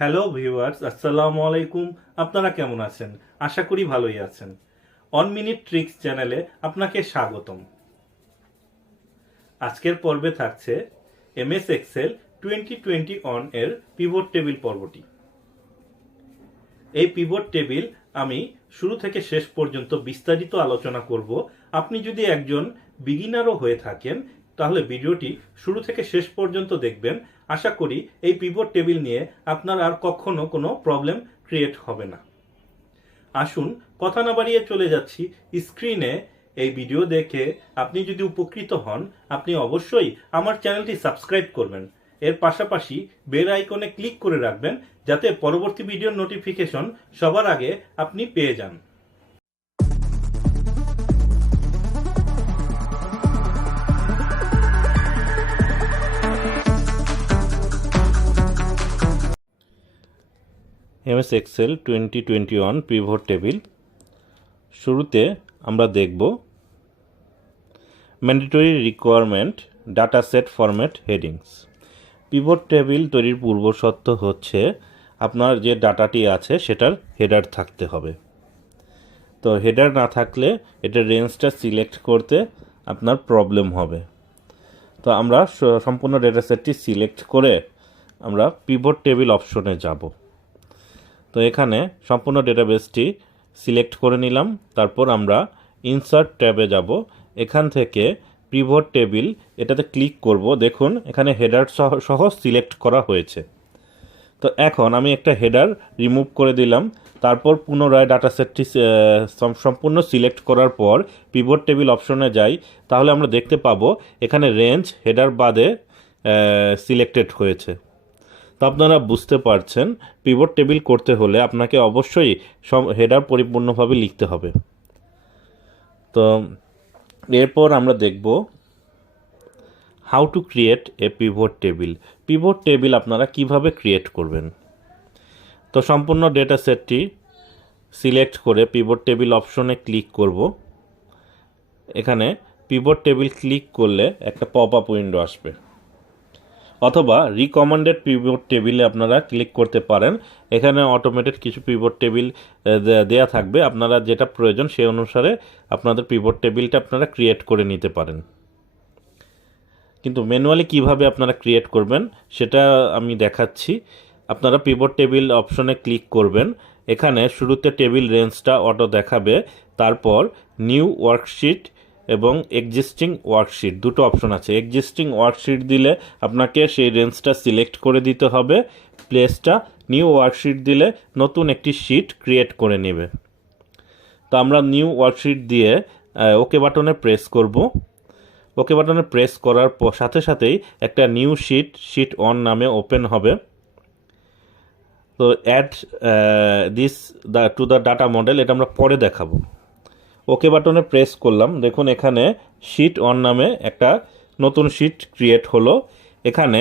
Hello viewers, আসসালামু আলাইকুম। আপনারা কেমন আছেন? আশা করি ভালোই আছেন। অন মিনিট ট্রিক্স চ্যানেলে আপনাকে স্বাগতম। আজকের পর্বে থাকছে এমএস এক্সেল 2020 অন এর পিভট টেবিল পর্বটি। এই পিভট টেবিল আমি শুরু থেকে শেষ পর্যন্ত বিস্তারিত আলোচনা করব। আপনি যদি একজন বিগিনারও হয়ে থাকেন তাহলে ভিডিওটি শুরু থেকে শেষ পর্যন্ত দেখবেন। আশা করি এই পিভট টেবিল নিয়ে আপনার আর কখনো কোনো প্রবলেম ক্রিয়েট হবে না। আসুন কথা না বাড়িয়ে চলে যাচ্ছি স্ক্রিনে। এই ভিডিও দেখে আপনি যদি উপকৃত হন, আপনি অবশ্যই আমার চ্যানেলটি সাবস্ক্রাইব করবেন। এর পাশাপাশি বেল আইকনে ক্লিক করে রাখবেন যাতে পরবর্তী ভিডিওর নোটিফিকেশন সবার আগে আপনি পেয়ে যান। MS Excel 2021 pivot table. শুরুতে আমরা দেখব mandatory requirement data set format headings. Pivot table তৈরির পূর্বশর্ত হচ্ছে আপনার যে ডাটাটি আছে সেটার হেডার থাকতে হবে। তো হেডার না থাকলে এটার রেঞ্জটা সিলেক্ট করতে আপনার প্রবলেম হবে। তো আমরা সম্পূর্ণ ডেটা সেটটি সিলেক্ট করে আমরা পিভট টেবিল অপশনে যাব। তো এখানে সম্পূর্ণ ডেটাবেসটি সিলেক্ট করে নিলাম। তারপর আমরা ইনসার্ট ট্যাবে যাব। এখান থেকে পিভট টেবিল এটাতে ক্লিক করব। দেখুন এখানে হেডার সহ সিলেক্ট করা হয়েছে। তো এখন আমি একটা হেডার রিমুভ করে দিলাম। তারপর পুনরায় ডাটা সেটটি সম্পূর্ণ সিলেক্ট করার পর পিভট টেবিল অপশনে যাই। তাহলে আমরা দেখতে পাবো এখানে রেঞ্জ হেডার বাদে সিলেক্টেড হয়েছে। তো আপনারা বুঝতে পারছেন পিভট টেবিল করতে হলে আপনাকে অবশ্যই হেডার পরিপূর্ণভাবে লিখতে হবে। তো এরপর আমরা দেখব how to create a pivot table. Pivot table আপনারা কিভাবে ক্রিয়েট করবেন। তো সম্পূর্ণ ডেটা সেটটি সিলেক্ট করে পিভট টেবিল অপশনে ক্লিক করব। এখানে পিভট টেবিল ক্লিক করলে একটা পপ আপ উইন্ডো আসবে, অথবা রিকমেন্ডেড পিভট টেবিলে আপনারা ক্লিক করতে পারেন। এখানে অটোমেটেড কিছু পিভট টেবিল দেয়া থাকবে, আপনারা যেটা প্রয়োজন সেই অনুসারে আপনাদের পিভট টেবিলটা আপনারা ক্রিয়েট করে নিতে পারেন। কিন্তু ম্যানুয়ালি কিভাবে আপনারা ক্রিয়েট করবেন সেটা আমি দেখাচ্ছি। আপনারা পিভট টেবিল অপশনে ক্লিক করবেন। এখানে শুরুতে টেবিল রেঞ্জটা অটো দেখাবে। তারপর নিউ ওয়ার্কশিট এবং এক্সিস্টিং ওয়ার্কশিট দুটো অপশন আছে। এক্সিস্টিং ওয়ার্কশিট দিলে আপনাকে সেই রেঞ্জটা সিলেক্ট করে দিতে হবে। প্লেসটা নিউ ওয়ার্কশিট দিলে নতুন একটি শিট ক্রিয়েট করে নেবে। তো আমরা নিউ ওয়ার্কশিট দিয়ে ওকে বাটনে প্রেস করব। ওকে বাটনে প্রেস করার সাথে সাথেই একটা নিউ শিট অন নামে ওপেন হবে। তো add this to the data model এটা আমরা পরে দেখাবো। ওকে বাটনে প্রেস করলাম। দেখুন এখানে শিট অন নামে একটা নতুন শিট ক্রিয়েট হলো। এখানে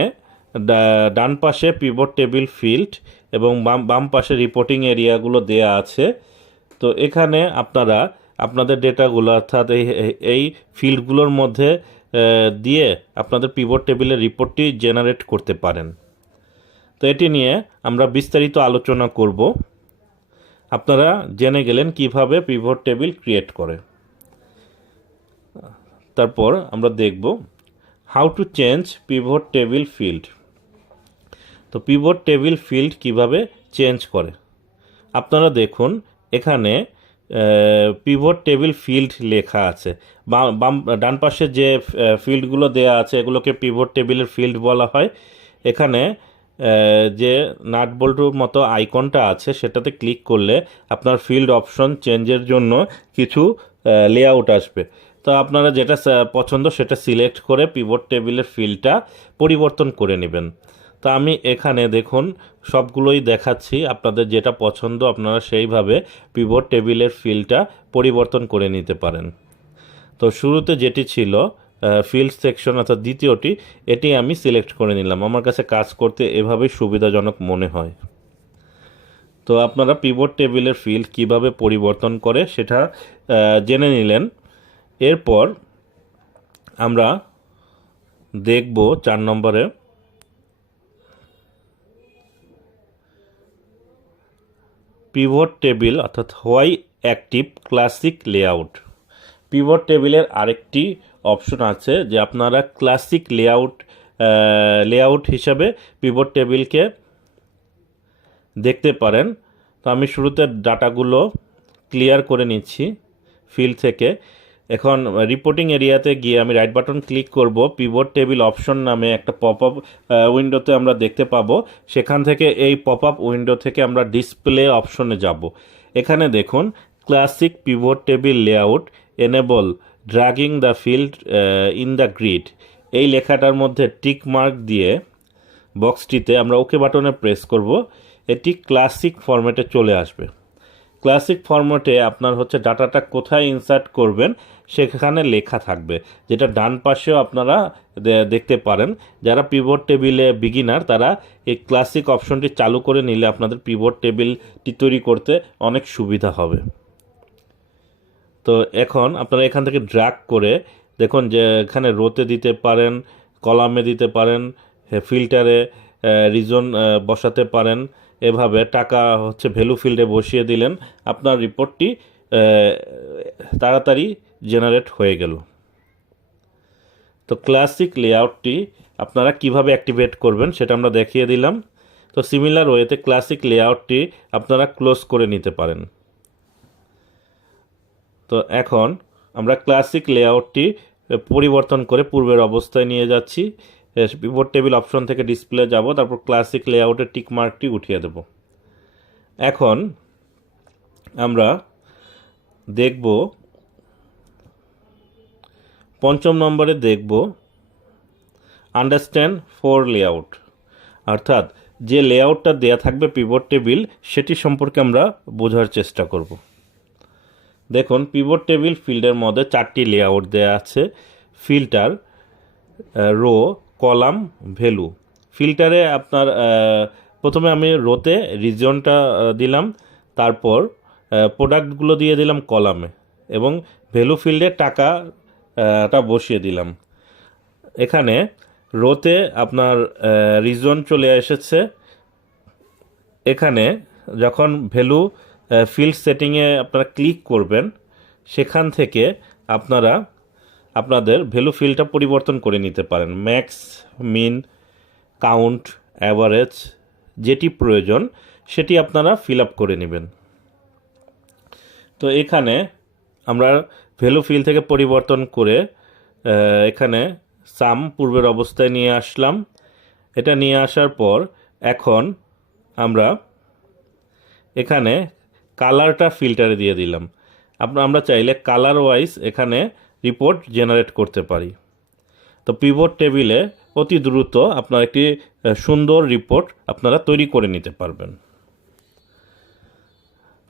ডান পাশে পিভট টেবিল ফিল্ড এবং বাম পাশে রিপোর্টিং এরিয়াগুলো দেয়া আছে। তো এখানে আপনারা আপনাদের ডেটাগুলো অর্থাৎ এই ফিল্ডগুলোর মধ্যে দিয়ে আপনাদের পিভট টেবিলের রিপোর্টটি জেনারেট করতে পারেন। তো এটি নিয়ে আমরা বিস্তারিত আলোচনা করব। আপনারা জেনে গেলেন কিভাবে পিভট টেবিল ক্রিয়েট করে। তারপর আমরা দেখব how to change pivot table field. তো পিভট টেবিল ফিল্ড কিভাবে চেঞ্জ করে আপনারা দেখুন এখানে পিভট টেবিল ফিল্ড লেখা আছে। ডান পাশে যে ফিল্ডগুলো দেয়া আছে এগুলোকে পিভট টেবিলের ফিল্ড বলা হয়। এখানে যে নাট বল্টুর মতো আইকনটা আছে সেটাতে ক্লিক করলে আপনার ফিল্ড অপশন চেঞ্জের জন্য কিছু লেআউট আসবে। তো আপনারা যেটা পছন্দ সেটা সিলেক্ট করে পিভট টেবিলের ফিল্ডটা পরিবর্তন করে নেবেন। তা আমি এখানে দেখুন সবগুলোই দেখাচ্ছি, আপনাদের যেটা পছন্দ আপনারা সেইভাবে পিভট টেবিলের ফিল্ডটা পরিবর্তন করে নিতে পারেন। তো শুরুতে যেটি ছিল ফিল্ড সেকশন অর্থাৎ দ্বিতীয়টি, এটি আমি সিলেক্ট করে নিলাম। আমার কাছে কাজ করতে এভাবেই সুবিধাজনক মনে হয়। তো আপনারা পিভট টেবিলের ফিল্ড কিভাবে পরিবর্তন করে সেটা জেনে নিলেন। এরপর আমরা দেখব 4 নম্বরে পিভট টেবিল অর্থাৎ why active classic layout. Pivot টেবিলের আরেকটি অপশন আছে যে আপনারা ক্লাসিক লেআউট হিসাবে পিভট টেবিলকে দেখতে পারেন। তো আমি শুরুতে ডাটাগুলো ক্লিয়ার করে নিচ্ছি ফিল্ড থেকে। এখন রিপোর্টিং এরিয়াতে গিয়ে আমি রাইট বাটন ক্লিক করব, পিভট টেবিল অপশন নামে একটা পপ আপ উইন্ডোতে আমরা দেখতে পাবো। সেখান থেকে এই পপ আপ উইন্ডো থেকে আমরা ডিসপ্লে অপশনে যাব। এখানে দেখুন classic pivot table layout enable dragging the field in the grid, এই লেখাটার মধ্যে টিক মার্ক দিয়ে বক্সটিতে আমরা ওকে বাটনে প্রেস করব। এটি ক্লাসিক ফরম্যাটে চলে আসবে। ক্লাসিক ফরম্যাটে আপনার হচ্ছে ডাটাটা কোথায় ইনসার্ট করবেন সেখানে লেখা থাকবে, যেটা ডান পাশেও আপনারা দেখতে পারেন। যারা পিভট টেবিলে বিগিনার তারা এই ক্লাসিক অপশনটি চালু করে নিলে আপনাদের পিভট টেবিলটি তৈরি করতে অনেক সুবিধা হবে। তো এখন আপনারা এখান থেকে ড্র্যাগ করে দেখুন যে এখানে রোতে দিতে পারেন, কলামে দিতে পারেন, ফিল্টারে রিজন বসাতে পারেন। এভাবে টাকা হচ্ছে ভ্যালু ফিল্ডে বসিয়ে দিলেন, আপনার রিপোর্টটি তাড়াতাড়ি জেনারেট হয়ে গেল। তো ক্লাসিক লেআউটটি আপনারা কিভাবে অ্যাক্টিভেট করবেন সেটা আমরা দেখিয়ে দিলাম। তো সিমিলার ওয়েতে ক্লাসিক লেআউটটি আপনারা ক্লোজ করে নিতে পারেন। তো এখন আমরা ক্লাসিক লেআউটটি পরিবর্তন করে পূর্বের অবস্থায় নিয়ে যাচ্ছি। পিভট টেবিল অপশন থেকে ডিসপ্লে যাব, তারপর ক্লাসিক লেআউটের টিক মার্কটি উঠিয়ে দেব। এখন আমরা দেখব 5 নম্বরে দেখব আন্ডারস্ট্যান্ড ফর লেআউট, অর্থাৎ যে লেআউটটা দেয়া থাকবে পিভট টেবিল সেটি সম্পর্কে আমরা বোঝার চেষ্টা করব। দেখুন পিভট টেবিল ফিল্ডের মধ্যে 4টি লেআউট দেয়া আছে: ফিল্টার, রো, কলাম, ভ্যালু। ফিল্টারে আপনার প্রথমে আমি রোতে রিজনটা দিলাম, তারপর প্রোডাক্টগুলো দিয়ে দিলাম কলামে, এবং ভ্যালু ফিল্ডে টাকাটা বসিয়ে দিলাম। এখানে রোতে আপনার রিজন চলে এসেছে। এখানে যখন ভ্যালু ফিল্ড সেটিংয়ে আপনারা ক্লিক করবেন সেখান থেকে আপনারা আপনাদের ভ্যালু ফিল্ডটা পরিবর্তন করে নিতে পারেন। ম্যাক্স, মিন, কাউন্ট, অ্যাভারেজ, যেটি প্রয়োজন সেটি আপনারা ফিল আপ করে নেবেন। তো এখানে আমরা ভ্যালু ফিল্ড থেকে পরিবর্তন করে এখানে সাম পূর্বের অবস্থায় নিয়ে আসলাম। এটা নিয়ে আসার পর এখন আমরা এখানে কালারটা ফিল্টারে দিয়ে দিলাম। আমরা চাইলে কালার ওয়াইজ এখানে রিপোর্ট জেনারেট করতে পারি। তো পিভট টেবিলে অতি দ্রুত আপনার একটি সুন্দর রিপোর্ট আপনারা তৈরি করে নিতে পারবেন।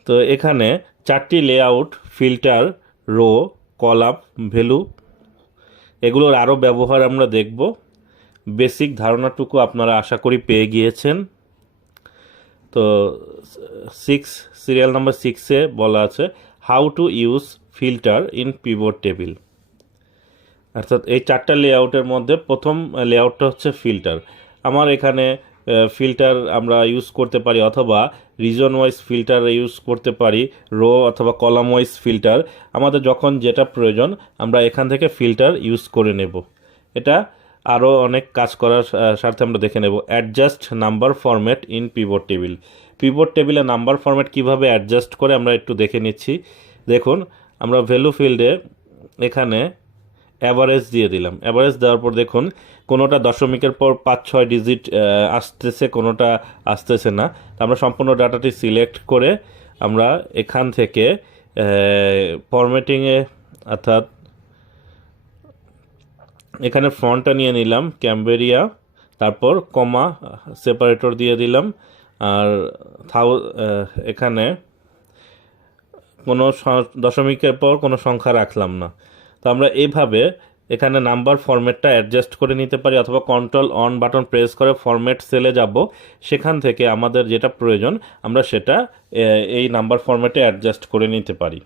তো এখানে 4টি layout, filter, row, column, value, এগুলোর আরও ব্যবহার আমরা দেখব। বেসিক ধারণাটুকু আপনারা আশা করি পেয়ে গিয়েছেন। তো সিরিয়াল নাম্বার 6-এ বলা আছে how to use filter in pivot table, অর্থাৎ এই 4টা লেআউটের মধ্যে প্রথম লেআউটটা হচ্ছে ফিল্টার। আমার এখানে ফিল্টার আমরা ইউজ করতে পারি, অথবা রিজন ওয়াইজ ফিল্টার ইউজ করতে পারি, রো অথবা কলাম ওয়াইজ ফিল্টার। আমাদের যখন যেটা প্রয়োজন আমরা এখান থেকে ফিল্টার ইউজ করে নেব। এটা আরও অনেক কাজ করার স্বার্থে আমরা দেখে নেব। Adjust number format in pivot table. Pivot টেবিলে নাম্বার ফরম্যাট কিভাবে অ্যাডজাস্ট করে আমরা একটু দেখে নিচ্ছি। দেখুন আমরা ভ্যালু ফিল্ডে এখানে অ্যাভারেজ দিয়ে দিলাম। অ্যাভারেজ দেওয়ার পর দেখুন কোনোটা দশমিকের পর 5-6 ডিজিট আসতেছে, কোনোটা আসতেছে না। তো আমরা সম্পূর্ণ ডাটাটি সিলেক্ট করে আমরা এখান থেকে ফরম্যাটিংয়ে, অর্থাৎ এখানে ফ্রন্টটা নিয়ে নিলাম ক্যামবেরিয়া, তারপর কমা সেপারেটর দিয়ে দিলাম, আর এখানে কোনো দশমিকের পর কোনো সংখ্যা রাখলাম না। তো আমরা এইভাবে এখানে নাম্বার ফরম্যাটটা অ্যাডজাস্ট করে নিতে পারি, অথবা কন্ট্রোল অন বাটন প্রেস করে ফরম্যাট সেলে যাব, সেখান থেকে আমাদের যেটা প্রয়োজন আমরা সেটা এই নাম্বার ফরম্যাটে অ্যাডজাস্ট করে নিতে পারি।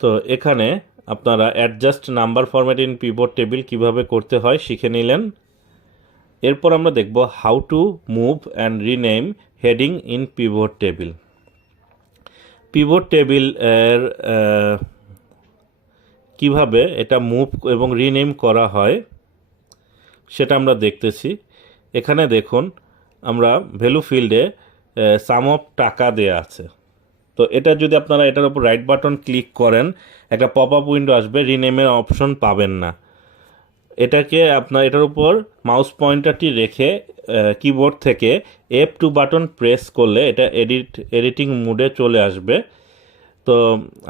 তো এখানে আপনারা adjust number format in pivot table কীভাবে করতে হয় শিখে নিলেন। এরপর আমরা দেখব how to move and rename heading in pivot table. Pivot table এর কীভাবে এটা মুভ এবং রিনেম করা হয় সেটা আমরা দেখতেছি। এখানে দেখুন আমরা ভ্যালু ফিল্ডে সাম অফ টাকা দেয়া আছে। তো এটা যদি আপনারা এটার উপর রাইট বাটন ক্লিক করেন একটা পপ আপ উইন্ডো আসবে, রিনেমের অপশন পাবেন না। এটাকে আপনার এটার উপর মাউস পয়েন্টারটি রেখে কিবোর্ড থেকে F2 বাটন প্রেস করলে এটা এডিটিং মোডে চলে আসবে। তো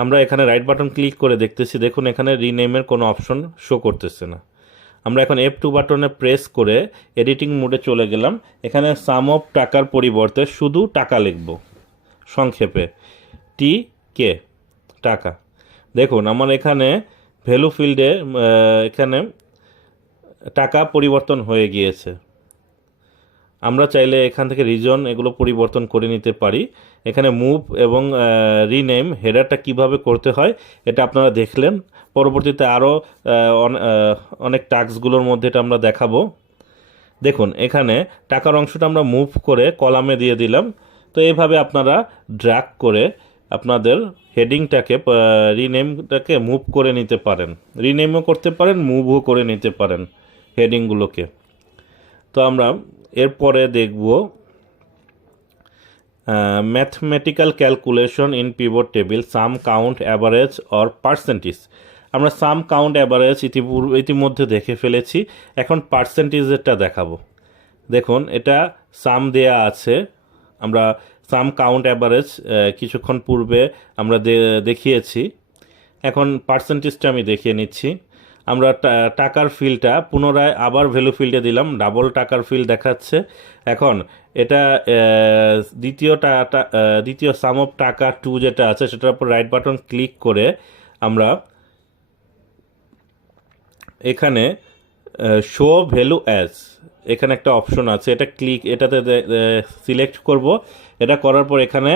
আমরা এখানে রাইট বাটন ক্লিক করে দেখতেছি, দেখুন এখানে রিনেমের কোনো অপশন শো করতেছে না। আমরা এখন F2 বাটনে প্রেস করে এডিটিং মোডে চলে গেলাম। এখানে সাম অফ টাকার পরিবর্তে শুধু টাকা লিখব, সংক্ষেপে TK টাকা। দেখুন আমার এখানে ভ্যালু ফিল্ডে এখানে টাকা পরিবর্তন হয়ে গিয়েছে। আমরা চাইলে এখান থেকে রিজন এগুলো পরিবর্তন করে নিতে পারি। এখানে মুভ এবং রিনেম হেডারটা কিভাবে করতে হয় এটা আপনারা দেখলেন। পরবর্তীতে আরও অনেক টাস্কগুলোর মধ্যে এটা আমরা দেখাবো। দেখুন এখানে টাকার অংশটা আমরা মুভ করে কলামে দিয়ে দিলাম। তো এইভাবে আপনারা ড্র্যাগ করে আপনাদের হেডিংটাকে রিনেমটাকে মুভ করে নিতে পারেন, রিনেমও করতে পারেন, মুভও করে নিতে পারেন হেডিংগুলোকে। তো আমরা এরপরে দেখব mathematical calculation in pivot table, some, count, average or percentage. আমরা সাম, কাউন্ট, অ্যাভারেজ ইতিমধ্যে দেখে ফেলেছি। এখন পার্সেন্টেজেরটা দেখাবো। দেখুন এটা সাম দেয়া আছে, আমরা সাম, কাউন্ট, অ্যাভারেজ কিছুক্ষণ পূর্বে আমরা দেখিয়েছি। এখন পার্সেন্টেজটা আমি দেখিয়ে নিচ্ছি। আমরা টাকার ফিল্ডটা পুনরায় আবার ভ্যালু ফিল্ডে দিলাম, ডাবল টাকার ফিল্ড দেখাচ্ছে। এখন এটা দ্বিতীয় সাম অফ টাকা 2 যেটা আছে সেটার উপর রাইট বাটন ক্লিক করে আমরা এখানে শো ভ্যালু অ্যাজ এখানে একটা অপশন আছে, এটাতে সিলেক্ট করব। এটা করার পর এখানে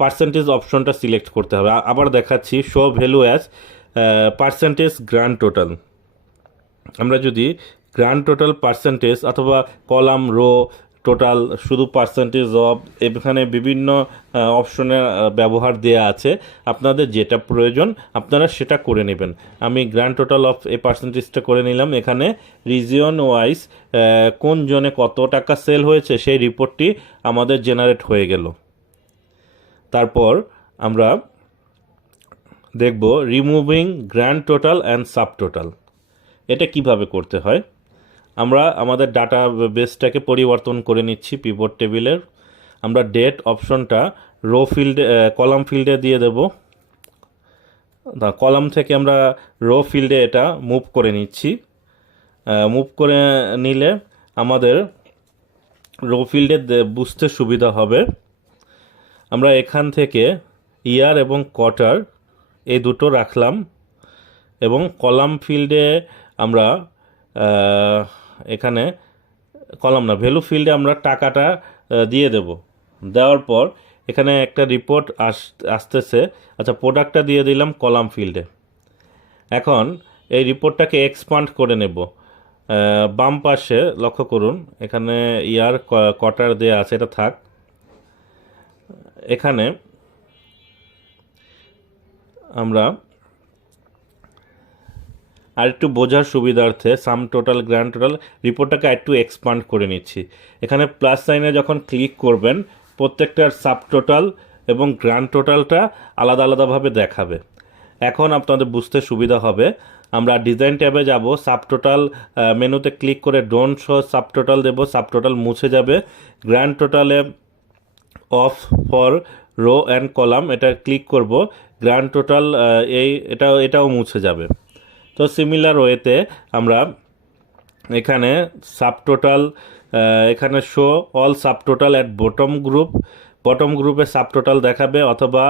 পার্সেন্টেজ অপশনটা সিলেক্ট করতে হবে। আবার দেখাচ্ছি, show value as percentage grand total. আমরা যদি গ্র্যান্ড টোটাল পার্সেন্টেজ অথবা কলাম, রো, টোটাল, শুধু পার্সেন্টেজ অফ, এখানে বিভিন্ন অপশনের ব্যবহার দেয়া আছে। আপনাদের যেটা প্রয়োজন আপনারা সেটা করে নেবেন। আমি গ্র্যান্ড টোটাল অফ এই পার্সেন্টেজটা করে নিলাম। এখানে রিজিয়ন ওয়াইজ কোন জোনে কত টাকা সেল হয়েছে সেই রিপোর্টটি আমাদের জেনারেট হয়ে গেল। তারপর আমরা দেখব removing grand total and sub total. এটা কিভাবে করতে হয়। আমরা আমাদের ডাটা বেসটাকে পরিবর্তন করে নিচ্ছি পিভট টেবিলের। আমরা ডেট অপশনটা রো ফিল্ডে কলাম ফিল্ডে দিয়ে দেব। কলাম থেকে আমরা রো ফিল্ডে এটা মুভ করে নিচ্ছি। মুভ করে নিলে আমাদের রো ফিল্ডে বুঝতে সুবিধা হবে। আমরা এখান থেকে ইয়ার এবং কোয়ার্টার এই দুটো রাখলাম এবং কলাম ফিল্ডে আমরা এখানে কলাম না ভ্যালু ফিল্ডে আমরা টাকাটা দিয়ে দেব। দেওয়ার পর এখানে একটা রিপোর্ট আসতেছে। আচ্ছা, প্রোডাক্টটা দিয়ে দিলাম কলাম ফিল্ডে। এখন এই রিপোর্টটাকে এক্সপান্ড করে নেব। বাম পাশে লক্ষ্য করুন এখানে ইয়ার কোয়ার্টার দেয়া আছে, এটা থাক। এখানে আমরা আর একটু বোঝার সুবিধার্থে সাম টোটাল, গ্র্যান্ড টোটাল রিপোর্টটাকে একটু এক্সপান্ড করে নিচ্ছি। এখানে প্লাস সাইনে যখন ক্লিক করবেন প্রত্যেকটার সাব টোটাল এবং গ্র্যান্ড টোটালটা আলাদা আলাদাভাবে দেখাবে। এখন আপনাদের বুঝতে সুবিধা হবে। আমরা ডিজাইন ট্যাবে যাব, সাব টোটাল মেনুতে ক্লিক করে ডোন্ট শো সাব টোটাল দেব, সাব টোটাল মুছে যাবে। গ্র্যান্ড টোটালে off for row and column এটা ক্লিক করব, গ্র্যান্ড টোটাল এটাও মুছে যাবে। তো সিমিলার ওয়েতে আমরা এখানে সাবটোটাল এখানে show all subtotal at bottom গ্রুপে সাবটোটাল দেখাবে, অথবা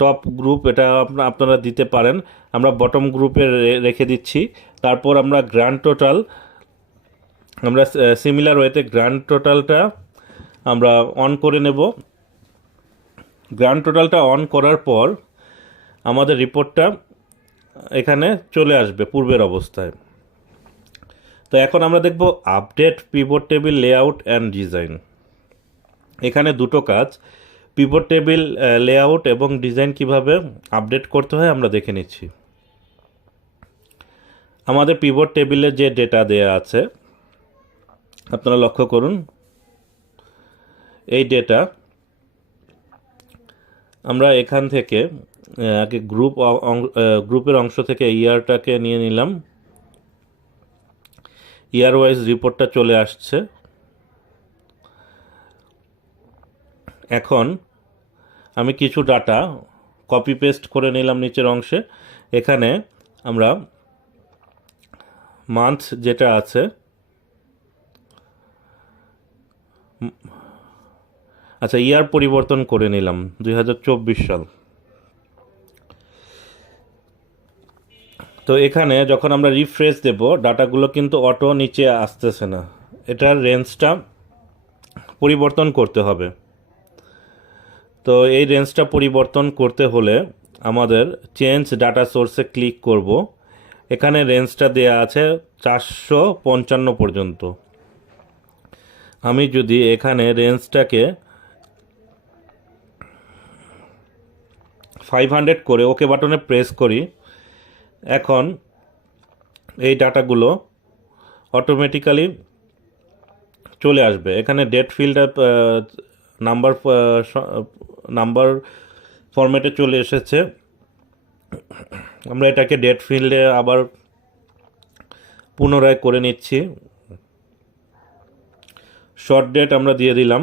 টপ গ্রুপ এটা আপনারা দিতে পারেন। আমরা বটম গ্রুপে রেখে দিচ্ছি। তারপর আমরা গ্র্যান্ড টোটাল আমরা সিমিলার ওয়েতে গ্র্যান্ড টোটালটা আমরা অন করে নেব। গ্র্যান্ড টোটালটা অন করার পর আমাদের রিপোর্টটা এখানে চলে আসবে পূর্বের অবস্থায়। তো এখন আমরা দেখব update pivot table layout and design. এখানে দুটো কাজ, পিভট টেবিল লেআউট এবং ডিজাইন কিভাবে আপডেট করতে হয় আমরা দেখে নিচ্ছি। আমাদের পিভট টেবিলে যে ডেটা দেয়া আছে আপনারা লক্ষ্য করুন, এই ডেটা আমরা এখান থেকে আগে গ্রুপের অংশ থেকে ইয়ারটাকে নিয়ে নিলাম, ইয়ার ওয়াইজ রিপোর্টটা চলে আসছে। এখন আমি কিছু ডাটা কপি পেস্ট করে নিলাম নিচের অংশে। এখানে আমরা মান্থ যেটা আছে, আচ্ছা ইয়ার পরিবর্তন করে নিলাম 2024 সাল। তো এখানে যখন আমরা রিফ্রেশ দেব ডাটাগুলো কিন্তু অটো নিচে আসতেছে না, এটার রেঞ্জটা পরিবর্তন করতে হবে। তো এই রেঞ্জটা পরিবর্তন করতে হলে আমাদের চেঞ্জ ডাটা সোর্সে ক্লিক করব। এখানে রেঞ্জটা দেয়া আছে 455 পর্যন্ত। আমি যদি এখানে রেঞ্জটাকে 500 করে ওকে বাটনে প্রেস করি, এখন এই ডাটাগুলো অটোমেটিক্যালি চলে আসবে। এখানে ডেট ফিল্ডটা নাম্বার ফরম্যাটে চলে এসেছে। আমরা এটাকে ডেট ফিল্ডে আবার পুনরায় করে নিচ্ছি। শর্ট ডেট আমরা দিয়ে দিলাম।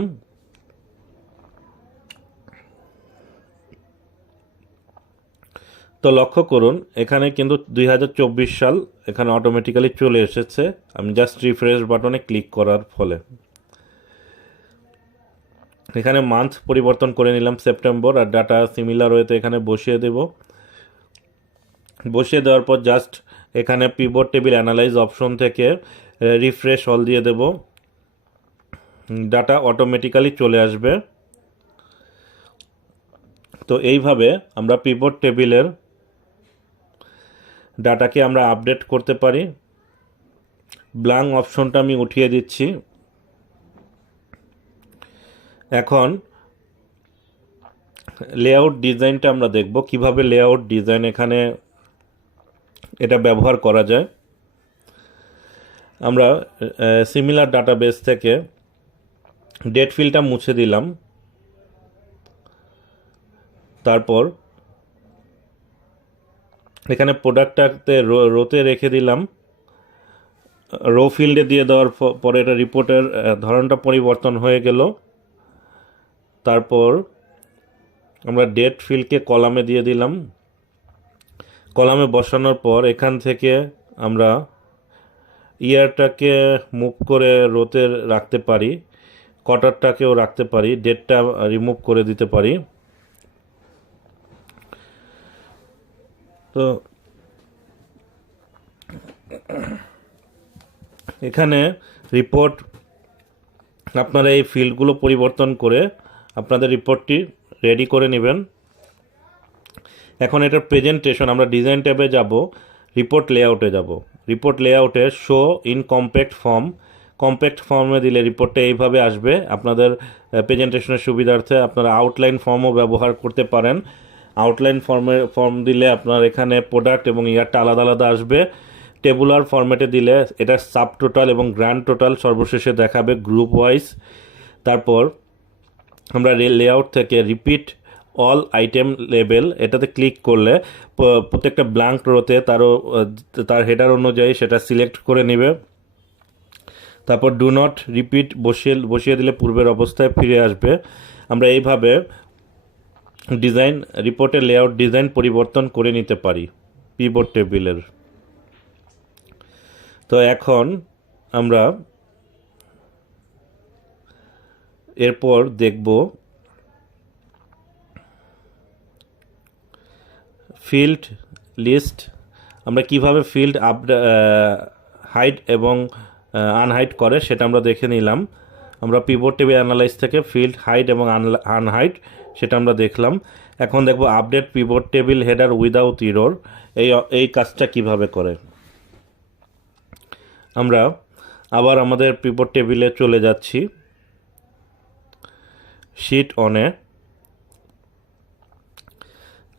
তো লক্ষ্য করুন এখানে কিন্তু 2024 সাল এখানে অটোমেটিক্যালি চলে এসেছে, আমি জাস্ট রিফ্রেশ বাটনে ক্লিক করার ফলে। এখানে মান্থ পরিবর্তন করে নিলাম সেপ্টেম্বর, আর ডাটা সিমিলার ওয়েতে এখানে বসিয়ে দেব। বসিয়ে দেওয়ার পর জাস্ট এখানে পিভট টেবিল অ্যানালাইজ অপশন থেকে রিফ্রেশ অল দিয়ে দেব, ডাটা অটোমেটিক্যালি চলে আসবে। তো এইভাবে আমরা পিভট টেবিলের ডাটাকে আমরা আপডেট করতে পারি। ব্ল্যাঙ্ক অপশনটা আমি উঠিয়ে দিচ্ছি। এখন লেআউট ডিজাইনটা আমরা দেখব কিভাবে লেআউট ডিজাইন এখানে এটা ব্যবহার করা যায়। আমরা সিমিলার ডাটাবেস থেকে ডেট ফিল্ডটা মুছে দিলাম, তারপর এখানে প্রোডাক্টটাতে রোতে রেখে দিলাম। রো ফিল্ডে দিয়ে দেওয়ার পরে এটা রিপোর্টের ধরনটা পরিবর্তন হয়ে গেল। তারপর আমরা ডেট ফিল্ডকে কলামে দিয়ে দিলাম। কলামে বসানোর পর এখান থেকে আমরা ইয়ারটাকে মুভ করে রোতে রাখতে পারি, কটারটাকেও রাখতে পারি, ডেটটা রিমুভ করে দিতে পারি। তো এখানে রিপোর্ট আপনারা এই ফিল্ডগুলো পরিবর্তন করে আপনাদের রিপোর্টটি রেডি করে নেবেন। এখন এটার প্রেজেন্টেশন আমরা ডিজাইন ট্যাবে যাব, রিপোর্ট লেআউটে যাব। রিপোর্ট লেআউটে শো ইন কম্প্যাক্ট ফর্মে দিলে রিপোর্টটা এইভাবে আসবে। আপনাদের প্রেজেন্টেশনের সুবিধার্থে আপনারা আউটলাইন ফর্মও ব্যবহার করতে পারেন। আউটলাইন ফর্ম দিলে আপনার এখানে প্রোডাক্ট এবং ইয়ারটা আলাদা আলাদা আসবে। টেবুলার ফরম্যাটে দিলে এটা সাব টোটাল এবং গ্র্যান্ড টোটাল সর্বশেষে দেখাবে গ্রুপ ওয়াইজ। তারপর আমরা লেআউট থেকে রিপিট অল আইটেম লেবেল এটাতে ক্লিক করলে প্রত্যেকটা ব্ল্যাঙ্ক রোতে তার হেডার অনুযায়ী সেটা সিলেক্ট করে নেবে। তারপর ডু নট রিপিট বসিয়ে দিলে পূর্বের অবস্থায় ফিরে আসবে। আমরা এইভাবে ডিজাইন রিপোর্টের লেআউট ডিজাইন পরিবর্তন করে নিতে পারি পিভট টেবিলের। তো এখন আমরা এরপর দেখব ফিল্ড লিস্ট। আমরা কিভাবে ফিল্ড হাইড এবং আনহাইড করে সেটা আমরা দেখে নিলাম। আমরা পিভট টেবিল অ্যানালাইজ থেকে ফিল্ড হাইড এবং আনহাইড সেটা আমরা দেখলাম। এখন দেখব update pivot table header without error এই কাজটা কিভাবে করে। আমরা আবার আমাদের পিভট টেবিলে চলে যাচ্ছি, শিট অনে,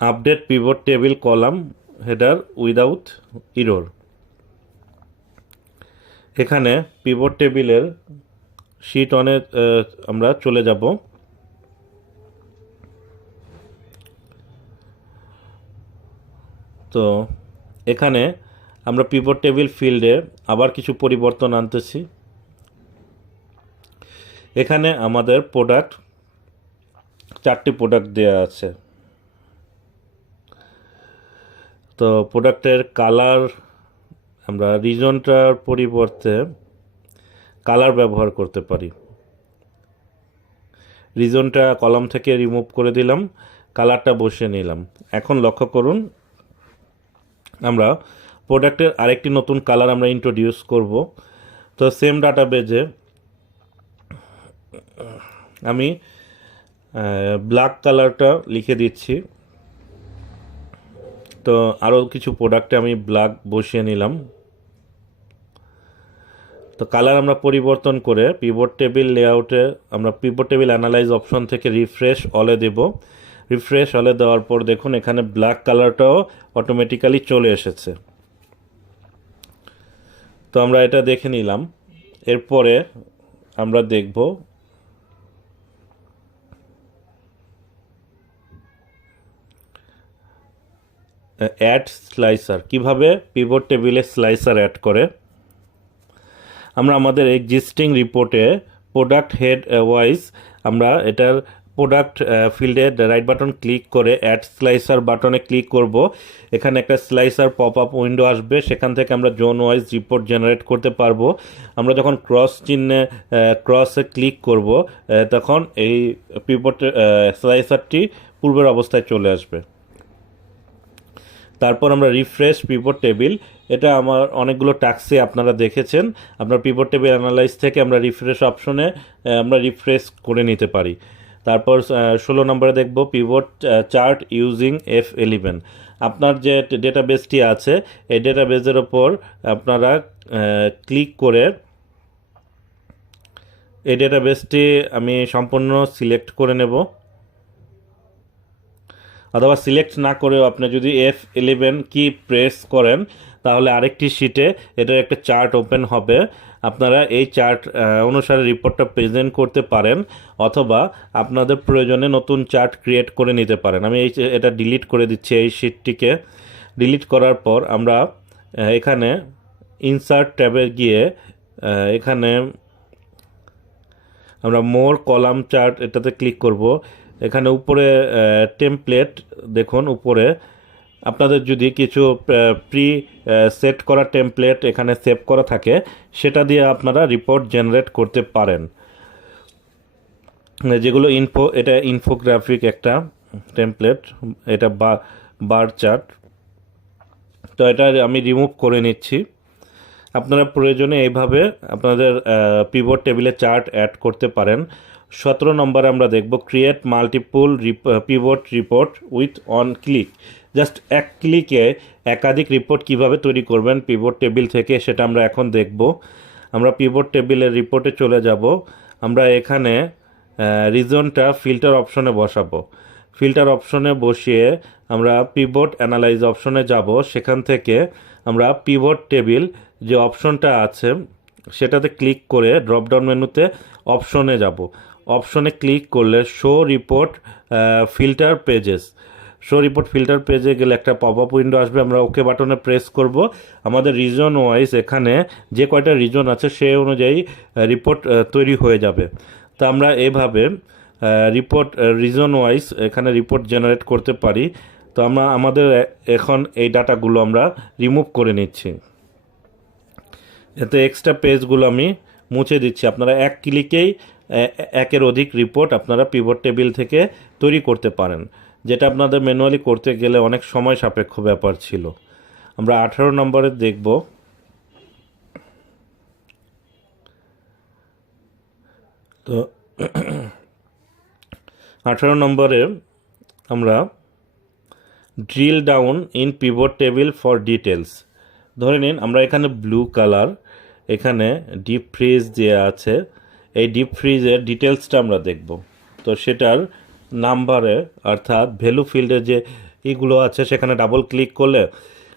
update pivot table column header without error. এখানে পিভট টেবিলের শিট অনে আমরা চলে যাব। তো এখানে আমরা পিভট টেবিল ফিল্ডে আবার কিছু পরিবর্তন আনতেছি। এখানে আমাদের প্রোডাক্ট 4টি প্রোডাক্ট দেওয়া আছে। তো প্রোডাক্টের কালার আমরা রিজনটার পরিবর্তে কালার ব্যবহার করতে পারি। রিজনটা কলাম থেকে রিমুভ করে দিলাম, কালারটা বসিয়ে নিলাম। এখন লক্ষ্য করুন, আমরা প্রোডাক্টের আরেকটি নতুন কালার আমরা ইন্ট্রোডিউস করব। তো সেম ডাটাবেজে আমি ব্ল্যাক কালারটা লিখে দিচ্ছি। তো আরও কিছু প্রোডাক্টে আমি ব্ল্যাক বসিয়ে নিলাম। তো কালার আমরা পরিবর্তন করে পিভট টেবিল লেআউটে আমরা পিভট টেবিল অ্যানালাইজ অপশন থেকে রিফ্রেশ অলে দেব। রিফ্রেশ অলে দেওয়ার পর দেখুন এখানে ব্ল্যাক কালারটাও অটোমেটিক্যালি চলে এসেছে। তো আমরা এটা দেখে নিলাম। এরপরে আমরা দেখব অ্যাড স্লাইসার, কিভাবে পিভট টেবিলে স্লাইসার অ্যাড করে। আমরা আমাদের এক্সিস্টিং রিপোর্টে প্রোডাক্ট হেড ওয়াইজ আমরা এটার প্রোডাক্ট ফিল্ডে রাইট বাটন ক্লিক করে অ্যাড স্লাইসার বাটনে ক্লিক করব। এখানে একটা স্লাইসার পপ আপ উইন্ডো আসবে, সেখান থেকে আমরা জোন ওয়াইজ রিপোর্ট জেনারেট করতে পারবো। আমরা যখন ক্রসে ক্লিক করব তখন এই পিভট স্লাইসারটি পূর্বের অবস্থায় চলে আসবে। তারপর আমরা রিফ্রেশ পিভট টেবিল, এটা আমার অনেকগুলো টাস্কে আপনারা দেখেছেন। আপনার পিভট টেবিল অ্যানালাইজ থেকে আমরা রিফ্রেশ অপশনে আমরা রিফ্রেশ করে নিতে পারি। তারপর 16 নম্বরে দেখব পিভট চার্ট ইউজিং F11। আপনার যে ডেটাবেসটি আছে এই ডেটাবেসের ওপর আপনারা ক্লিক করে এই ডেটাবেসটি আমি সম্পূর্ণ সিলেক্ট করে নেব। অথবা সিলেক্ট না করেও আপনি যদি F11 কি প্রেস করেন তাহলে আরেকটি শিটে এটার একটা চার্ট ওপেন হবে। আপনারা এই চার্ট অনুসারে রিপোর্টটা প্রেজেন্ট করতে পারেন, অথবা আপনাদের প্রয়োজনে নতুন চার্ট ক্রিয়েট করে নিতে পারেন। আমি এটা ডিলিট করে দিচ্ছি। এই শিটটিকে ডিলিট করার পর আমরা এখানে ইনসার্ট ট্যাবে গিয়ে এখানে আমরা মোর কলাম চার্ট এটাতে ক্লিক করব। এখানে উপরে টেমপ্লেট দেখুন, উপরে আপনাদের যদি কিছু প্রি সেট করা টেমপ্লেট এখানে সেভ করা থাকে সেটা দিয়ে আপনারা রিপোর্ট জেনারেট করতে পারেন। যেগুলো এটা ইনফোগ্রাফিক একটা টেমপ্লেট, এটা বার চার্ট। তো এটা আমি রিমুভ করে নিচ্ছি। আপনারা প্রয়োজনে এইভাবে আপনাদের পিভট টেবিলে চার্ট অ্যাড করতে পারেন। 17 নম্বরে আমরা দেখব create multiple pivot report with on click. Just এক ক্লিকে একাধিক রিপোর্ট কিভাবে তৈরি করবেন পিভট টেবিল থেকে সেটা আমরা এখন দেখব। আমরা পিভট টেবিলের রিপোর্টে চলে যাব। আমরা এখানে রিজনটা ফিল্টার অপশনে বসাবো। ফিল্টার অপশনে বসিয়ে আমরা পিভট অ্যানালাইজ অপশনে যাব। সেখান থেকে আমরা পিভট টেবিল যে অপশনটা আছে সেটাতে ক্লিক করে ড্রপডাউন মেনুতে অপশনে যাব। অপশনে ক্লিক করলে show report filter pages, show report filter পেজে গেলে একটা পপ আপ উইন্ডো আসবে। আমরা ওকে বাটনে প্রেস করব। আমাদের রিজন ওয়াইজ এখানে যে কয়টা রিজন আছে সেই অনুযায়ী রিপোর্ট তৈরি হয়ে যাবে। তো আমরা এভাবে রিপোর্ট রিজন ওয়াইজ এখানে রিপোর্ট জেনারেট করতে পারি। তো আমরা আমাদের এখন এই ডাটাগুলো আমরা রিমুভ করে নিচ্ছি। এতে এক্সট্রা পেজগুলো আমি মুছে দিচ্ছি। আপনারা এক ক্লিকেই একের অধিক রিপোর্ট আপনারা পিভট টেবিল থেকে তৈরি করতে পারেন, যেটা আপনাদের ম্যানুয়ালি করতে গেলে অনেক সময় সাপেক্ষ ব্যাপার ছিল। আমরা 18 নম্বরে দেখব। তো 18 নম্বরে আমরা drill down in pivot table for details. ধরে নিন আমরা এখানে ব্লু কালার, এখানে ডিপ ফ্রিজ যে আছে এই ডিপ ফ্রিজের ডিটেলসটা আমরা দেখব। তো সেটার নাম্বারে অর্থাৎ ভ্যালু ফিল্ডে যে এগুলো আছে সেখানে ডাবল ক্লিক করলে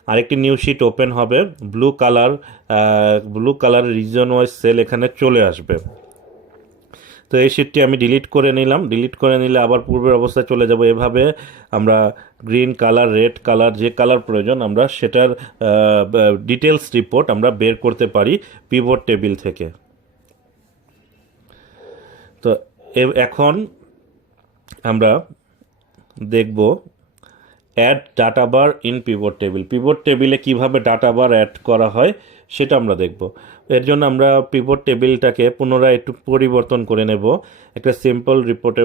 আরেকটি নিউ শিট ওপেন হবে। Blue colour region wise cell এখানে চলে আসবে। তো এই শিটটি আমি ডিলিট করে নিলাম। ডিলিট করে নিলে আবার পূর্বের অবস্থায় চলে যাব। এভাবে আমরা গ্রিন কালার, রেড কালার, যে কালার প্রয়োজন আমরা সেটার ডিটেলস রিপোর্ট আমরা বের করতে পারি পিভট টেবিল থেকে। তো এখন আমরা দেখব add data bar in pivot table. Pivot টেবিলে কীভাবে ডাটা বার অ্যাড করা হয় সেটা আমরা দেখব। এর জন্য আমরা পিভট টেবিলটাকে পুনরায় একটু পরিবর্তন করে নেব। একটা সিম্পল রিপোর্টে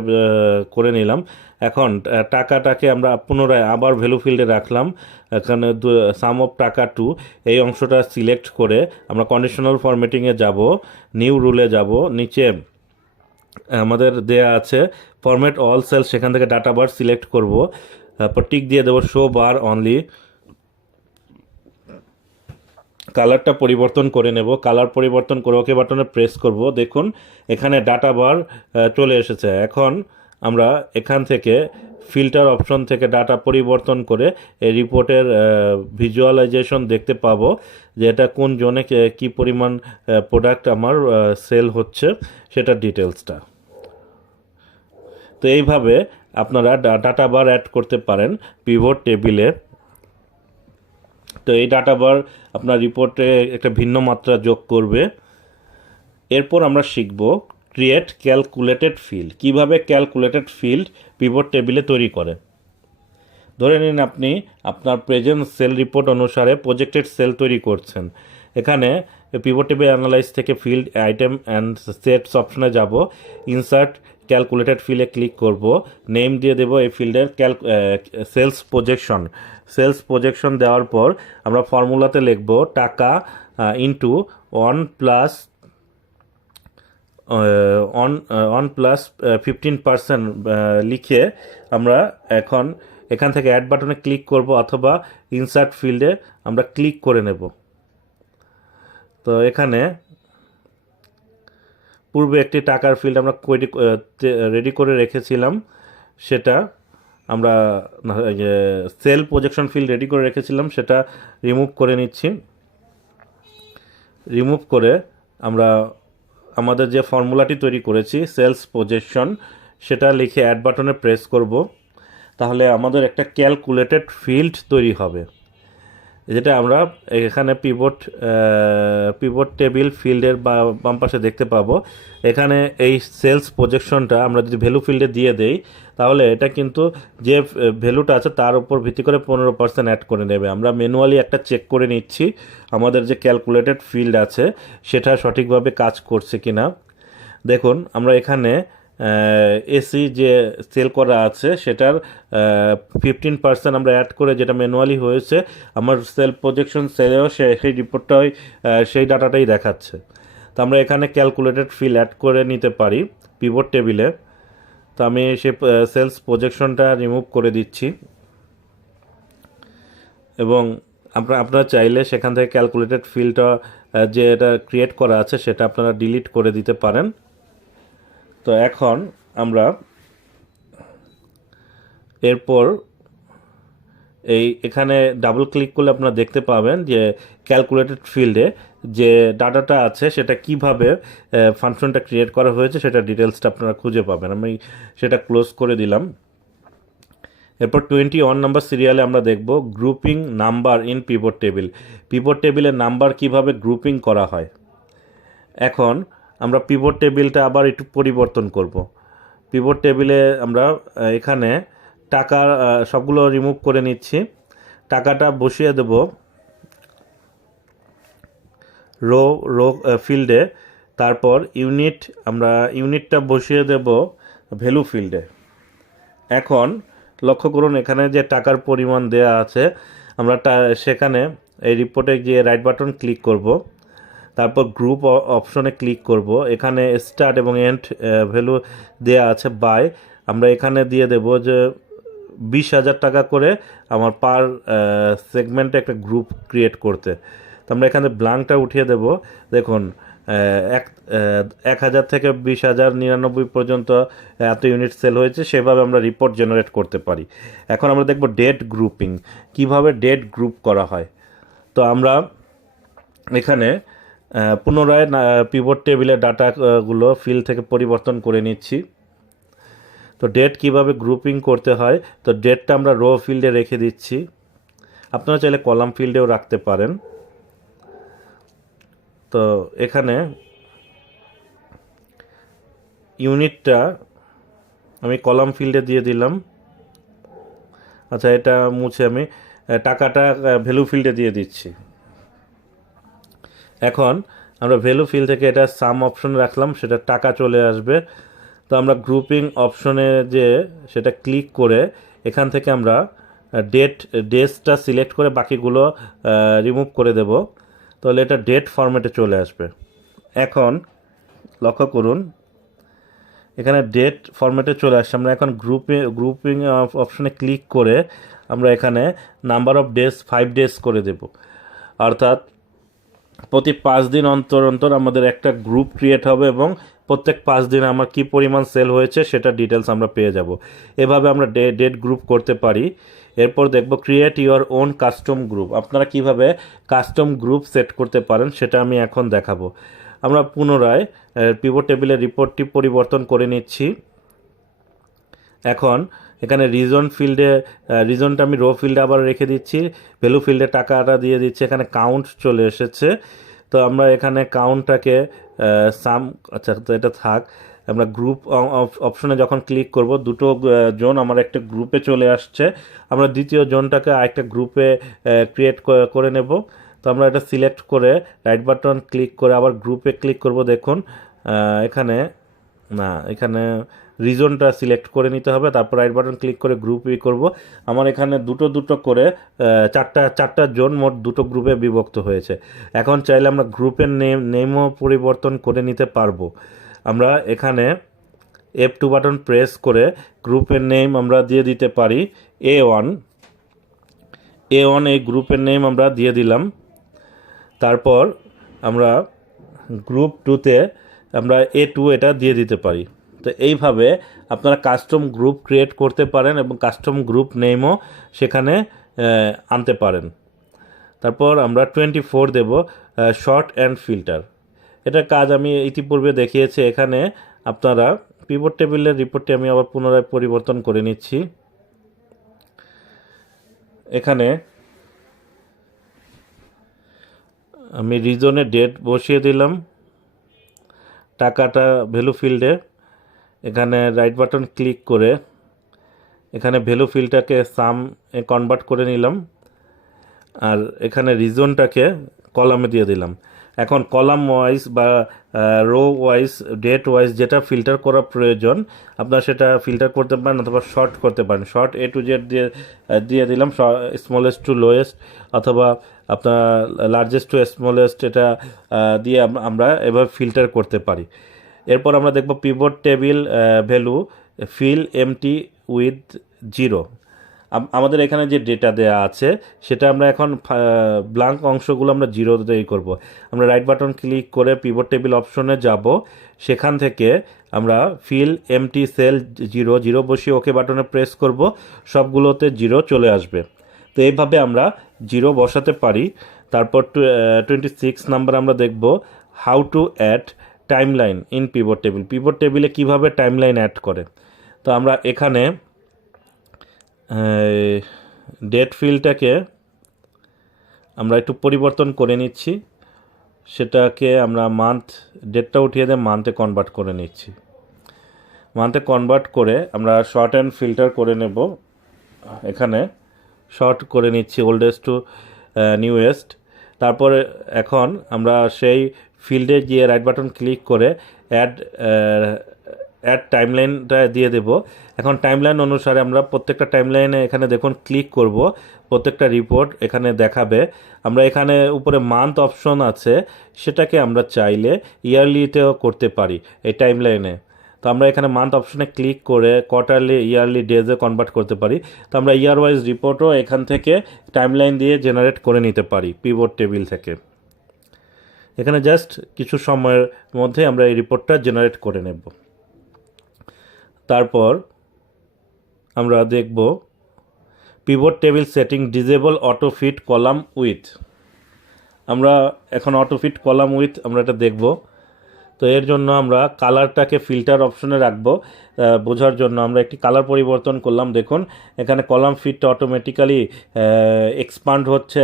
করে নিলাম। এখন টাকাটাকে আমরা পুনরায় আবার ভ্যালু ফিল্ডে রাখলাম। এখানে সাম অফ টাকা টু এই অংশটা সিলেক্ট করে আমরা কন্ডিশনাল ফরম্যাটিংয়ে যাব, নিউ রুলে যাব। নিচে আমাদের দেয়া আছে ফরম্যাট অল সেল, সেখান থেকে ডাটা বার সিলেক্ট করব। তারপর টিক দিয়ে দেবো শো বার অনলি। কালারটা পরিবর্তন করে নেব। কালার পরিবর্তন করে ওকে বাটনে প্রেস করব। দেখুন এখানে ডাটা বার চলে এসেছে। এখন আমরা এখান থেকে ফিল্টার অপশন থেকে ডাটা পরিবর্তন করে এই রিপোর্টের ভিজুয়ালাইজেশন দেখতে পাবো যে এটা কোন জোনে কী পরিমাণ প্রোডাক্ট আমার সেল হচ্ছে সেটার ডিটেলসটা। তো এইভাবে আপনারা ডাটা বার অ্যাড করতে পারেন পিভট টেবিলে। তো এই ডাটা বার আপনার রিপোর্টে একটা ভিন্ন মাত্রা যোগ করবে। এরপর আমরা শিখব ক্রিয়েট ক্যালকুলেটেড ফিল্ড। কিভাবে ক্যালকুলেটেড ফিল্ড পিভট টেবিলে তৈরি করে। ধরে নিন আপনি আপনার প্রেজেন্ট সেল রিপোর্ট অনুসারে প্রজেক্টেড সেল তৈরি করছেন। এখানে পিভট টেবিল অ্যানালাইজ থেকে ফিল্ড আইটেম অ্যান্ড সেটস অপশনে যাব। ইনসার্ট ক্যালকুলেটেড ফিল্ডে ক্লিক করব। নেম দিয়ে দেব এই ফিল্ডের সেলস প্রজেকশন দেওয়ার পর আমরা ফর্মুলাতে লিখব টাকা ইন্টু 1+15% লিখে আমরা এখান থেকে অ্যাড বাটনে ক্লিক করব অথবা ইনসার্ট ফিল্ডে আমরা ক্লিক করে নেব। তো এখানে পূর্বে একটি টাকার ফিল্ড আমরা রেডি করে রেখেছিলাম, সেটা আমরা সেল প্রজেকশন ফিল্ড রেডি করে রেখেছিলাম, সেটা রিমুভ করে নিচ্ছি। রিমুভ করে আমরা আমাদের যে ফর্মুলাটি তৈরি করেছি সেলস প্রজেকশন সেটা লিখে অ্যাড বাটনে প্রেস করব। তাহলে আমাদের একটা ক্যালকুলেটেড ফিল্ড তৈরি হবে, যেটা আমরা এখানে পিভট টেবিল ফিল্ডের বাম পাশে দেখতে পাবো। এখানে এই সেলস প্রজেকশনটা আমরা যদি ভ্যালু ফিল্ডে দিয়ে দেই তাহলে এটা কিন্তু যে ভ্যালুটা আছে তার উপর ভিত্তি করে 15% অ্যাড করে নেবে। আমরা ম্যানুয়ালি একটা চেক করে নিচ্ছি আমাদের যে ক্যালকুলেটেড ফিল্ড আছে সেটা সঠিকভাবে কাজ করছে কি না। দেখুন আমরা এখানে এসি যে সেল করা আছে সেটার 15% আমরা অ্যাড করে যেটা ম্যানুয়ালি হয়েছে আমার সেল প্রজেকশন সেলেও সেই রিপোর্টটাই সেই ডাটাটাই দেখাচ্ছে। তো আমরা এখানে ক্যালকুলেটেড ফিল অ্যাড করে নিতে পারি পিভট টেবিলে। তো আমি সেই সেলস প্রজেকশনটা রিমুভ করে দিচ্ছি এবং আপনারা চাইলে সেখান থেকে ক্যালকুলেটেড ফিলটা যে এটা ক্রিয়েট করা আছে সেটা আপনারা ডিলিট করে দিতে পারেন। তো এখন আমরা এরপর এখানে ডাবল ক্লিক করলে আপনারা দেখতে পাবেন যে ক্যালকুলেটেড ফিল্ডে যে ডাটাটা আছে সেটা কিভাবে ফাংশনটা ক্রিয়েট করা হয়েছে সেটা ডিটেলসটা আপনারা খুঁজে পাবেন। আমি সেটা ক্লোজ করে দিলাম। এরপর 21 নম্বর সিরিয়ালে আমরা দেখব grouping number in pivot table. Pivot টেবিলের নাম্বার কিভাবে গ্রুপিং করা হয়। এখন আমরা পিভট টেবিলটা আবার একটু পরিবর্তন করব। পিভট টেবিলে আমরা এখানে টাকা সবগুলো রিমুভ করে নিচ্ছি। টাকাটা বসিয়ে দেব রো ফিল্ডে। তারপর আমরা ইউনিটটা বসিয়ে দেব ভ্যালু ফিল্ডে। এখন লক্ষ্য করুন এখানে যে টাকার পরিমাণ দেয়া আছে আমরা সেখানে এই রিপোর্টে গিয়ে রাইট বাটন ক্লিক করব। তারপর গ্রুপ অপশনে ক্লিক করব। এখানে স্টার্ট এবং এন্ড ভ্যালু দেয়া আছে বাই। আমরা এখানে দিয়ে দেব যে 20,000 টাকা করে আমার পার সেগমেন্টে একটা গ্রুপ ক্রিয়েট করতে। তো আমরা এখানে ব্ল্যাঙ্কটা উঠিয়ে দেব। দেখুন এক 1000 থেকে 20,099 পর্যন্ত এত ইউনিট সেল হয়েছে, সেভাবে আমরা রিপোর্ট জেনারেট করতে পারি। এখন আমরা দেখব ডেট গ্রুপিং, কিভাবে ডেট গ্রুপ করা হয়। তো আমরা এখানে পুনরায় পিভট টেবিলের ডাটাগুলো ফিল্ড থেকে পরিবর্তন করে নিচ্ছি। তো ডেট কিভাবে গ্রুপিং করতে হয়, তো ডেটটা আমরা রো ফিল্ডে রেখে দিচ্ছি, আপনারা চাইলে কলাম ফিল্ডেও রাখতে পারেন। তো এখানে ইউনিটটা আমি কলাম ফিল্ডে দিয়ে দিলাম। আচ্ছা, এটা মুছে আমি টাকাটা ভ্যালু ফিল্ডে দিয়ে দিচ্ছি। এখন আমরা ভ্যালু ফিল্ড থেকে এটা সাম অপশন রাখলাম, সেটা টাকা চলে আসবে। তো আমরা গ্রুপিং অপশনে যে সেটা ক্লিক করে এখান থেকে আমরা ডেটটা সিলেক্ট করে বাকিগুলো রিমুভ করে দেব, তাহলে এটা ডেট ফরম্যাটে চলে আসবে। এখন লক্ষ্য করুন, এখানে ডেট ফরম্যাটে চলে আসছে। আমরা এখন গ্রুপিং অপশনে ক্লিক করে আমরা এখানে নাম্বার অফ ডেজ 5 ডেজ করে দেব, অর্থাৎ প্রতি 5 দিন অন্তর অন্তর আমাদের একটা গ্রুপ ক্রিয়েট হবে এবং প্রত্যেক 5 দিনে আমার কী পরিমাণ সেল হয়েছে সেটা ডিটেলস আমরা পেয়ে যাব। এভাবে আমরা ডেট গ্রুপ করতে পারি। এরপর দেখব create your own custom group. আপনারা কিভাবে কাস্টম গ্রুপ সেট করতে পারেন সেটা আমি এখন দেখাবো। আমরা পুনরায় পিভট টেবিলের রিপোর্টটি পরিবর্তন করে নিচ্ছি। এখন এখানে রিজন ফিল্ডে রিজনটা আমি রো ফিল্ডে আবার রেখে দিচ্ছি, ভ্যালু ফিল্ডে টাকাটা দিয়ে দিচ্ছি। এখানে কাউন্ট চলে এসেছে, তো আমরা এখানে কাউন্টটাকে সাম, আচ্ছা তো এটা থাক। আমরা গ্রুপ অপশনে যখন ক্লিক করব, দুটো জোন আমার একটা গ্রুপে চলে আসছে। আমরা দ্বিতীয় জোনটাকে আরেকটা গ্রুপে ক্রিয়েট করে নেব। তো আমরা এটা সিলেক্ট করে রাইট বাটন ক্লিক করে আবার গ্রুপে ক্লিক করব। দেখুন এখানে এখানে রিজনটা সিলেক্ট করে নিতে হবে, তারপর রাইট বাটন ক্লিক করে গ্রুপই করব। আমার এখানে দুটো করে চারটা জোন, মোট দুটো গ্রুপে বিভক্ত হয়েছে। এখন চাইলে আমরা গ্রুপের নেমও পরিবর্তন করে নিতে পারবো। আমরা এখানে F2 বাটন প্রেস করে গ্রুপের নেম আমরা দিয়ে দিতে পারি A1। এই গ্রুপের নেম আমরা দিয়ে দিলাম। তারপর আমরা গ্রুপ 2তে আমরা A2 এটা দিয়ে দিতে পারি। তো এইভাবে আপনারা কাস্টম গ্রুপ ক্রিয়েট করতে পারেন এবং কাস্টম গ্রুপ নেমও সেখানে আনতে পারেন। তারপর আমরা 24 দেব শর্ট অ্যান্ড ফিল্টার। এটার কাজ আমি ইতিপূর্বে দেখিয়েছি। এখানে আপনারা পিভট টেবিলের রিপোর্টটি আমি আবার পুনরায় পরিবর্তন করে নিচ্ছি। এখানে আমি রিজনে ডেট বসিয়ে দিলাম, টাকাটা ভ্যালু ফিল্ডে। এখানে রাইট বাটন ক্লিক করে এখানে ভ্যালু ফিল্ডটাকে সাম কনভার্ট করে নিলাম, আর এখানে রিজনটাকে কলামে দিয়ে দিলাম। এখন কলাম ওয়াইজ বা রো ওয়াইজ, ডেট ওয়াইজ যেটা ফিল্টার করা প্রয়োজন আপনারা সেটা ফিল্টার করতে পারেন অথবা শর্ট করতে পারেন। শর্ট A to Z দিয়ে দিলাম, স্মলেস্ট টু লোয়েস্ট, অথবা আপনার লার্জেস্ট টু স্মলেস্ট, এটা দিয়ে আমরা এভাবে ফিল্টার করতে পারি। এরপর আমরা দেখব pivot table value fill empty with 0। আমাদের এখানে যে ডেটা দেয়া আছে সেটা আমরা এখন ব্ল্যাঙ্ক অংশগুলো আমরা 0 তৈরি করব। আমরা রাইট বাটন ক্লিক করে পিভট টেবিল অপশনে যাব, সেখান থেকে আমরা ফিল এমটি সেল 0 বসিয়ে ওকে বাটনে প্রেস করব, সবগুলোতে 0 চলে আসবে। তো এইভাবে আমরা 0 বসাতে পারি। তারপর 26 নাম্বার আমরা দেখব how to add timeline in pivot table. Pivot টেবিলে কীভাবে টাইমলাইন অ্যাড করে। তো আমরা এখানে ডেট ফিল্ডটাকে আমরা একটু পরিবর্তন করে নিচ্ছি, সেটাকে আমরা ডেটটা উঠিয়ে দিয়ে মান্থে কনভার্ট করে নিচ্ছি। মান্থে কনভার্ট করে আমরা শর্ট অ্যান্ড ফিল্টার করে নেব। এখানে শর্ট করে নিচ্ছি ওল্ডেস্ট টু নিউয়েস্ট। তারপরে এখন আমরা সেই ফিল্ডে গিয়ে রাইট বাটন ক্লিক করে অ্যাড টাইমলাইনটা দিয়ে দেব। এখন টাইমলাইন অনুসারে আমরা প্রত্যেকটা টাইমলাইনে এখানে দেখুন ক্লিক করব, প্রত্যেকটা রিপোর্ট এখানে দেখাবে। আমরা এখানে উপরে মান্থ অপশন আছে, সেটাকে আমরা চাইলে ইয়ারলিতেও করতে পারি এই টাইমলাইনে। তো আমরা এখানে মান্থ অপশনে ক্লিক করে কোয়ার্টারলি, ইয়ারলি, ডেজে কনভার্ট করতে পারি। তো আমরা ইয়ার ওয়াইজ রিপোর্টও এখান থেকে টাইমলাইন দিয়ে জেনারেট করে নিতে পারি পিভট টেবিল থেকে। এখানে জাস্ট কিছু সময়ের মধ্যে আমরা এই রিপোর্টটা জেনারেট করে নেব। তারপর আমরা দেখব pivot table setting disable auto fit column with. আমরা এখন অটো ফিট কলাম উইথ আমরা এটা দেখব। তো এর জন্য আমরা কালারটাকে ফিল্টার অপশনে রাখবো। বোঝার জন্য আমরা একটি কালার পরিবর্তন করলাম। দেখুন এখানে কলাম ফিটটা অটোমেটিক্যালি এক্সপান্ড হচ্ছে,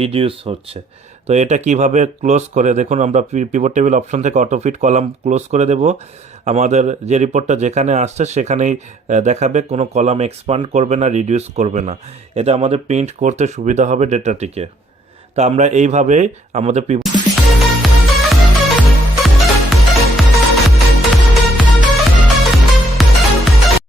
রিডিউস হচ্ছে। তো এটা কিভাবে ক্লোজ করে দেখুন, আমরা পিভট টেবিল অপশন থেকে অটো ফিট কলাম ক্লোজ করে দেব। আমাদের যে রিপোর্টটা যেখানে আসছে সেখানেই দেখাবে, কোনো কলাম এক্সপান্ড করবে না, রিডিউস করবে না। এটা আমাদের প্রিন্ট করতে সুবিধা হবে ডেটাটিকে। তা আমরা এইভাবেই আমাদের